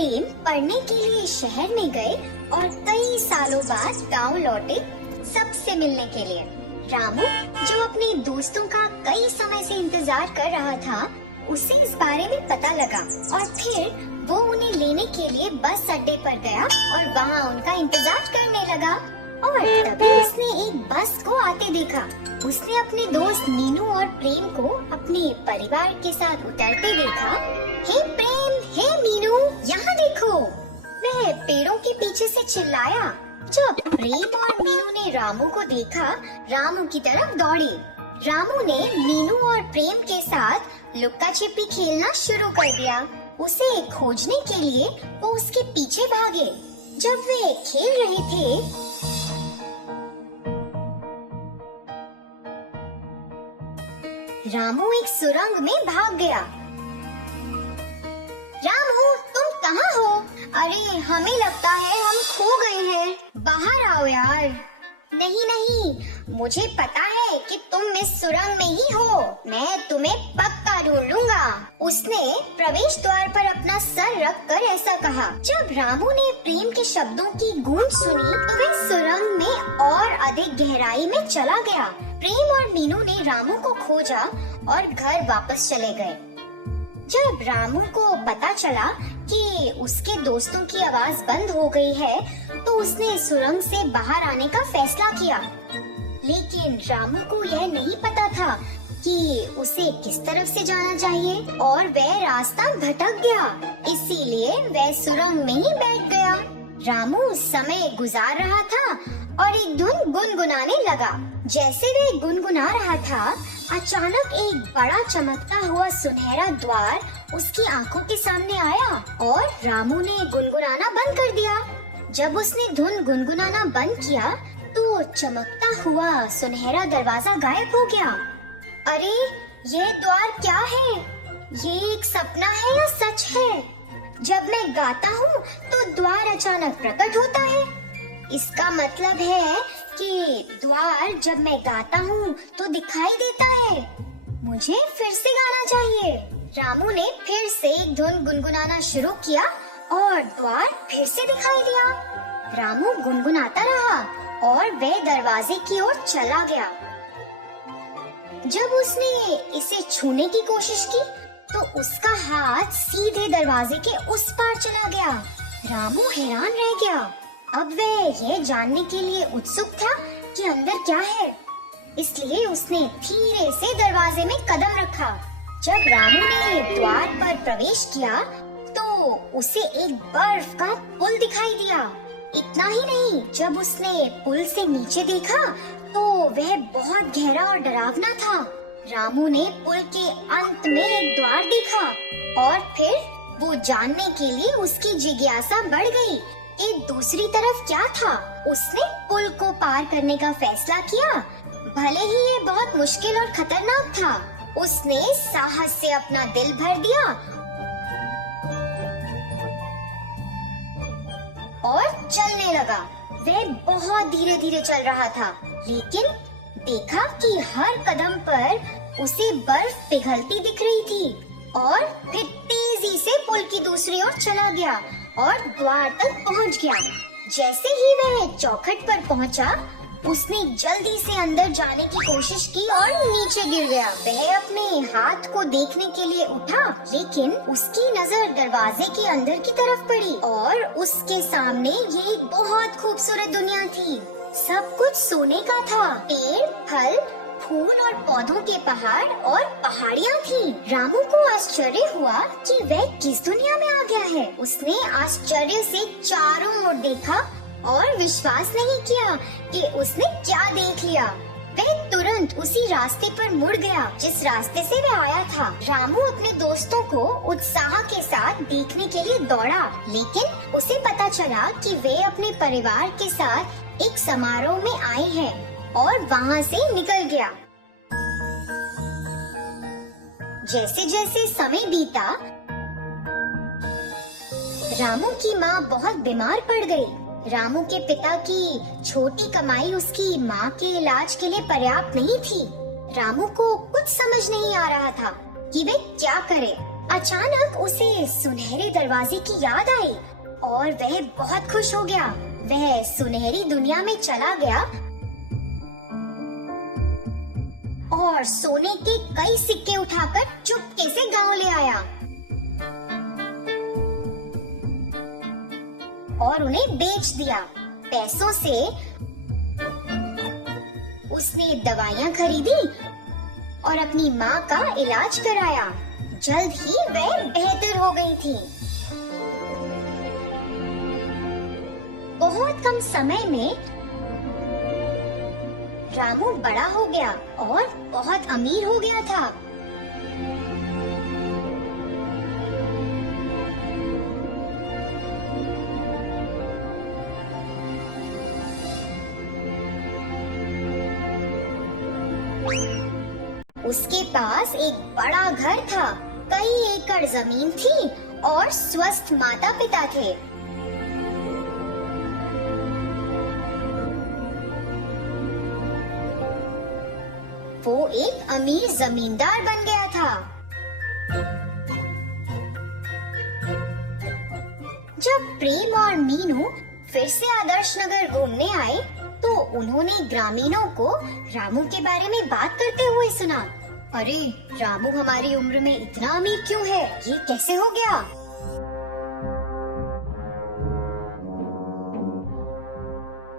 प्रेम पढ़ने के लिए शहर में गए और कई सालों बाद गांव लौटे सबसे मिलने के लिए। रामू, जो अपने दोस्तों का कई समय से इंतजार कर रहा था, उसे इस बारे में पता लगा और फिर वो उन्हें लेने के लिए बस अड्डे पर गया और वहाँ उनका इंतजार करने लगा। और तभी उसने एक बस को आते देखा। उसने अपने दोस्त मीनू और प्रेम को अपने परिवार के साथ उतरते देखा। हे प्रेम, हे मीनू, यहाँ देखो, वह पेड़ों के पीछे से चिल्लाया। जब प्रेम और मीनू ने रामू को देखा, रामू की तरफ दौड़े। रामू ने मीनू और प्रेम के साथ लुक्का छिपी खेलना शुरू कर दिया। उसे खोजने के लिए वो उसके पीछे भागे। जब वे खेल रहे थे, रामू एक सुरंग में भाग गया। रामू, तुम कहाँ हो? अरे, हमें लगता है हम खो गए हैं। बाहर आओ यार। नहीं नहीं, मुझे पता है कि तुम इस सुरंग में ही हो। मैं तुम्हें पक्का ढूंढ लूंगा। उसने प्रवेश द्वार पर अपना सर रख कर ऐसा कहा। जब रामू ने प्रेम के शब्दों की गूंज सुनी तो वह सुरंग में और अधिक गहराई में चला गया। प्रेम और मीनू ने रामू को खोजा और घर वापस चले गए। जब रामू को पता चला कि उसके दोस्तों की आवाज बंद हो गई है, तो उसने सुरंग से बाहर आने का फैसला किया। लेकिन रामू को यह नहीं पता था कि उसे किस तरफ से जाना चाहिए और वह रास्ता भटक गया। इसीलिए वह सुरंग में ही बैठ गया। रामू समय गुजार रहा था और एक धुन गुनगुनाने लगा। जैसे वह गुनगुना रहा था, अचानक एक बड़ा चमकता हुआ सुनहरा द्वार उसकी आंखों के सामने आया और रामू ने गुनगुनाना बंद कर दिया। जब उसने धुन गुनगुनाना बंद किया तो चमकता हुआ सुनहरा दरवाजा गायब हो गया। अरे, यह द्वार क्या है? ये एक सपना है या सच है? जब मैं गाता हूँ तो द्वार अचानक प्रकट होता है। इसका मतलब है कि द्वार जब मैं गाता हूँ तो दिखाई देता है। मुझे फिर से गाना चाहिए। रामू ने फिर से एक धुन गुनगुनाना शुरू किया और द्वार फिर से दिखाई दिया। रामू गुनगुनाता रहा और वह दरवाजे की ओर चला गया। जब उसने इसे छूने की कोशिश की तो उसका हाथ सीधे दरवाजे के उस पार चला गया। रामू हैरान रह गया। अब वह यह जानने के लिए उत्सुक था कि अंदर क्या है, इसलिए उसने धीरे से दरवाजे में कदम रखा। जब रामू ने द्वार पर प्रवेश किया तो उसे एक बर्फ का पुल दिखाई दिया। इतना ही नहीं, जब उसने पुल से नीचे देखा तो वह बहुत गहरा और डरावना था। रामू ने पुल के अंत में एक द्वार देखा और फिर वो जानने के लिए उसकी जिज्ञासा बढ़ गई कि दूसरी तरफ क्या था। उसने पुल को पार करने का फैसला किया। भले ही ये बहुत मुश्किल और खतरनाक था, उसने साहस से अपना दिल भर दिया और चलने लगा। वह बहुत धीरे धीरे चल रहा था, लेकिन देखा कि हर कदम पर उसे बर्फ पिघलती दिख रही थी और फिर तेजी से पुल की दूसरी ओर चला गया और द्वार तक पहुंच गया। जैसे ही वह चौखट पर पहुंचा, उसने जल्दी से अंदर जाने की कोशिश की और नीचे गिर गया। वह अपने हाथ को देखने के लिए उठा, लेकिन उसकी नजर दरवाजे के अंदर की तरफ पड़ी और उसके सामने ये एक बहुत खूबसूरत दुनिया थी। सब कुछ सोने का था। पेड़, फल, फूल और पौधों के पहाड़ और पहाड़ियाँ थी। रामू को आश्चर्य हुआ कि वह किस दुनिया में आ गया है। उसने आश्चर्य से चारों ओर देखा और विश्वास नहीं किया कि उसने क्या देख लिया। वह तुरंत उसी रास्ते पर मुड़ गया जिस रास्ते से वह आया था। रामू अपने दोस्तों को उत्साह के साथ देखने के लिए दौड़ा, लेकिन उसे पता चला कि वे अपने परिवार के साथ एक समारोह में आए हैं और वहाँ से निकल गया। जैसे जैसे समय बीता, रामू की माँ बहुत बीमार पड़ गई। रामू के पिता की छोटी कमाई उसकी माँ के इलाज के लिए पर्याप्त नहीं थी। रामू को कुछ समझ नहीं आ रहा था कि वे क्या करे। अचानक उसे सुनहरे दरवाजे की याद आई और वह बहुत खुश हो गया। वह सुनहरी दुनिया में चला गया और सोने के कई सिक्के उठाकर चुपके से गांव ले आया और उन्हें बेच दिया। पैसों से उसने दवाइयाँ खरीदी और अपनी माँ का इलाज कराया। जल्द ही वह बेहतर हो गई थी। बहुत कम समय में रामू बड़ा हो गया और बहुत अमीर हो गया था। उसके पास एक बड़ा घर था, कई एकड़ जमीन थी और स्वस्थ माता पिता थे। वो एक अमीर जमींदार बन गया था। जब प्रेम और मीनू फिर से आदर्श नगर घूमने आए तो उन्होंने ग्रामीणों को रामू के बारे में बात करते हुए सुना। अरे, रामू हमारी उम्र में इतना अमीर क्यों है? ये कैसे हो गया?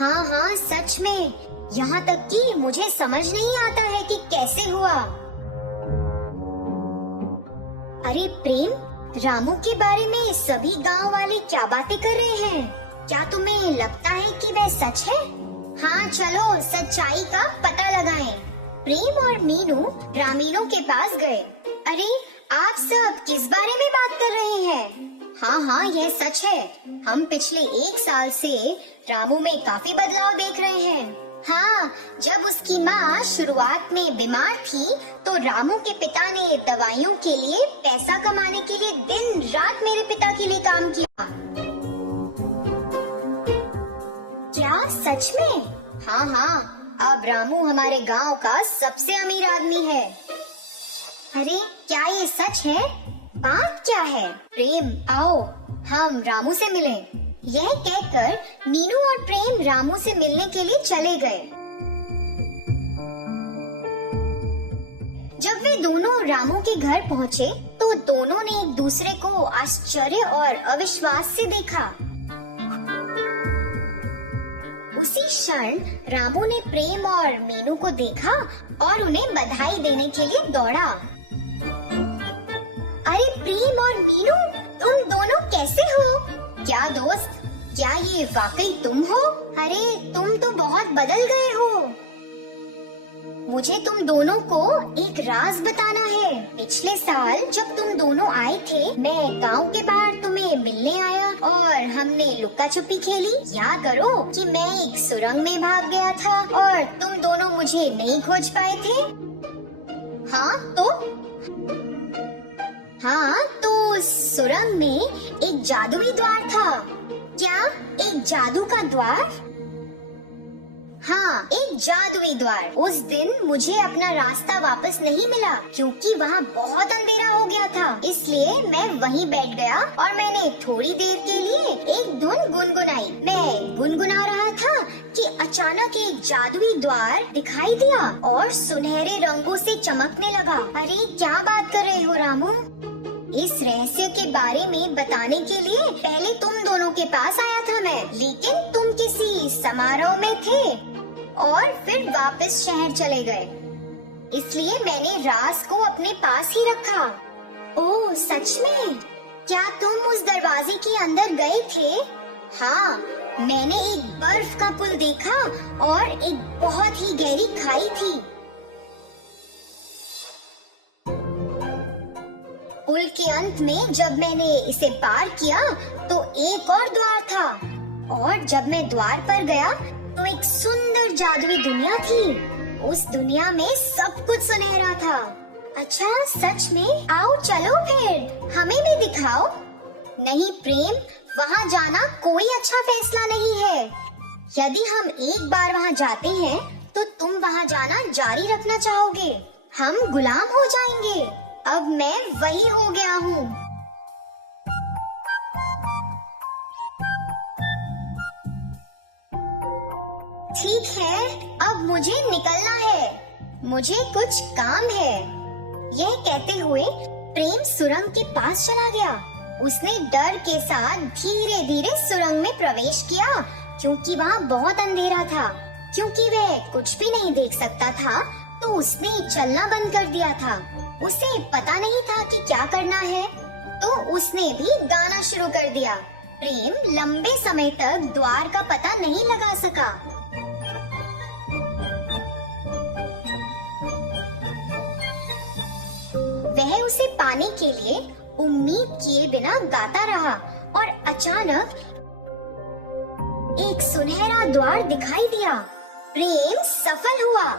हाँ हाँ, सच में। यहाँ तक कि मुझे समझ नहीं आता है कि कैसे हुआ। अरे प्रेम, रामू के बारे में सभी गांव वाले क्या बातें कर रहे हैं? क्या तुम्हें लगता है कि वह सच है? हाँ, चलो सच्चाई का पता लगाएं। प्रेम और मीनू ग्रामीणों के पास गए। अरे, आप सब किस बारे में बात कर रहे हैं? हाँ हाँ, यह सच है। हम पिछले 1 साल से रामू में काफी बदलाव देख रहे हैं। हाँ, जब उसकी माँ शुरुआत में बीमार थी तो रामू के पिता ने दवाइयों के लिए पैसा कमाने के लिए दिन रात मेरे पिता के लिए काम किया। क्या सच में? हाँ हाँ, अब रामू हमारे गांव का सबसे अमीर आदमी है। अरे, क्या ये सच है? बात क्या है? प्रेम, आओ हम रामू से मिलें। यह कहकर मीनू और प्रेम रामू से मिलने के लिए चले गए। जब वे दोनों रामू के घर पहुँचे तो दोनों ने एक दूसरे को आश्चर्य और अविश्वास से देखा। उसी क्षण रामू ने प्रेम और मीनू को देखा और उन्हें बधाई देने के लिए दौड़ा। अरे प्रेम और मीनू, तुम दोनों कैसे हो? क्या दोस्त, क्या ये वाकई तुम हो? अरे, तुम तो बहुत बदल गए हो। मुझे तुम दोनों को एक राज बताना है। पिछले साल जब तुम दोनों आए थे, मैं गांव के बाहर तुम्हें मिलने आया और हमने लुक्का छुपी खेली। याद करो कि मैं एक सुरंग में भाग गया था और तुम दोनों मुझे नहीं खोज पाए थे। हाँ, तो सुरंग में एक जादुई द्वार था। क्या? एक जादू का द्वार? हाँ, एक जादुई द्वार। उस दिन मुझे अपना रास्ता वापस नहीं मिला क्योंकि वहाँ बहुत अंधेरा हो गया था। इसलिए मैं वहीं बैठ गया और मैंने थोड़ी देर के लिए एक धुन गुनगुनाई। मैं गुनगुना रहा था कि अचानक एक जादुई द्वार दिखाई दिया और सुनहरे रंगों से चमकने लगा। अरे, क्या बात कर रहे हो रामू? इस रहस्य के बारे में बताने के लिए पहले तुम दोनों के पास आया था मैं, लेकिन तुम किसी समारोह में थे और फिर वापस शहर चले गए। इसलिए मैंने राज को अपने पास ही रखा। ओह, सच में? क्या तुम उस दरवाजे के अंदर गए थे? हाँ, मैंने एक बर्फ का पुल देखा और एक बहुत ही गहरी खाई थी। पुल के अंत में जब मैंने इसे पार किया तो एक और द्वार था और जब मैं द्वार पर गया तो एक सुंदर जादुई दुनिया थी। उस दुनिया में सब कुछ सुनहरा था। अच्छा, सच में? आओ चलो फिर, हमें भी दिखाओ। नहीं प्रेम, वहाँ जाना कोई अच्छा फैसला नहीं है। यदि हम एक बार वहाँ जाते हैं तो तुम वहाँ जाना जारी रखना चाहोगे। हम गुलाम हो जाएंगे। अब मैं वही हो गया हूँ। ठीक है, अब मुझे निकलना है, मुझे कुछ काम है। यह कहते हुए प्रेम सुरंग के पास चला गया। उसने डर के साथ धीरे धीरे सुरंग में प्रवेश किया, क्योंकि वहाँ बहुत अंधेरा था। क्योंकि वह कुछ भी नहीं देख सकता था, तो उसने चलना बंद कर दिया था। उसे पता नहीं था कि क्या करना है, तो उसने भी गाना शुरू कर दिया। प्रेम लंबे समय तक द्वार का पता नहीं लगा सका। वह उसे पाने के लिए उम्मीद किए बिना गाता रहा और अचानक एक सुनहरा द्वार दिखाई दिया। प्रेम सफल हुआ,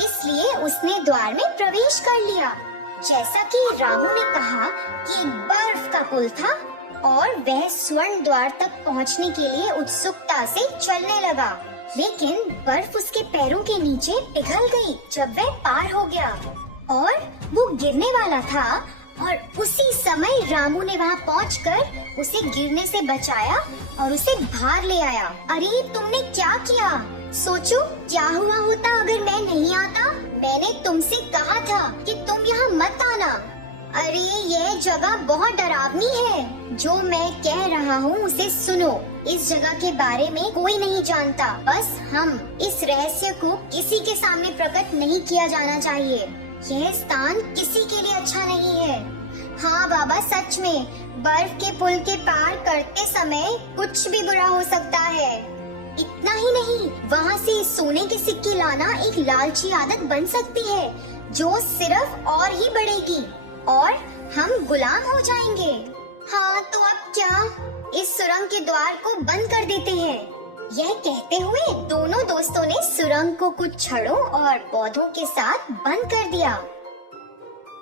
इसलिए उसने द्वार में प्रवेश कर लिया। जैसा कि रामू ने कहा कि एक बर्फ का पुल था और वह स्वर्ण द्वार तक पहुंचने के लिए उत्सुकता से चलने लगा, लेकिन बर्फ उसके पैरों के नीचे पिघल गई जब वह पार हो गया और वो गिरने वाला था। और उसी समय रामू ने वहाँ पहुंचकर उसे गिरने से बचाया और उसे बाहर ले आया। अरे तुमने क्या किया? सोचो क्या हुआ होता अगर मैं नहीं आता। मैंने तुमसे कहा था कि तुम यहाँ मत आना। अरे ये जगह बहुत डरावनी है। जो मैं कह रहा हूँ उसे सुनो। इस जगह के बारे में कोई नहीं जानता, बस हम। इस रहस्य को किसी के सामने प्रकट नहीं किया जाना चाहिए। यह स्थान किसी के लिए अच्छा नहीं है। हाँ बाबा, सच में बर्फ के पुल के पार करते समय कुछ भी बुरा हो सकता है। इतना ही नहीं, वहाँ से सोने के सिक्के लाना एक लालची आदत बन सकती है, जो सिर्फ और ही बढ़ेगी और हम गुलाम हो जाएंगे। हाँ तो अब क्या? इस सुरंग के द्वार को बंद कर देते हैं। यह कहते हुए दोनों दोस्तों ने सुरंग को कुछ छड़ों और पौधों के साथ बंद कर दिया।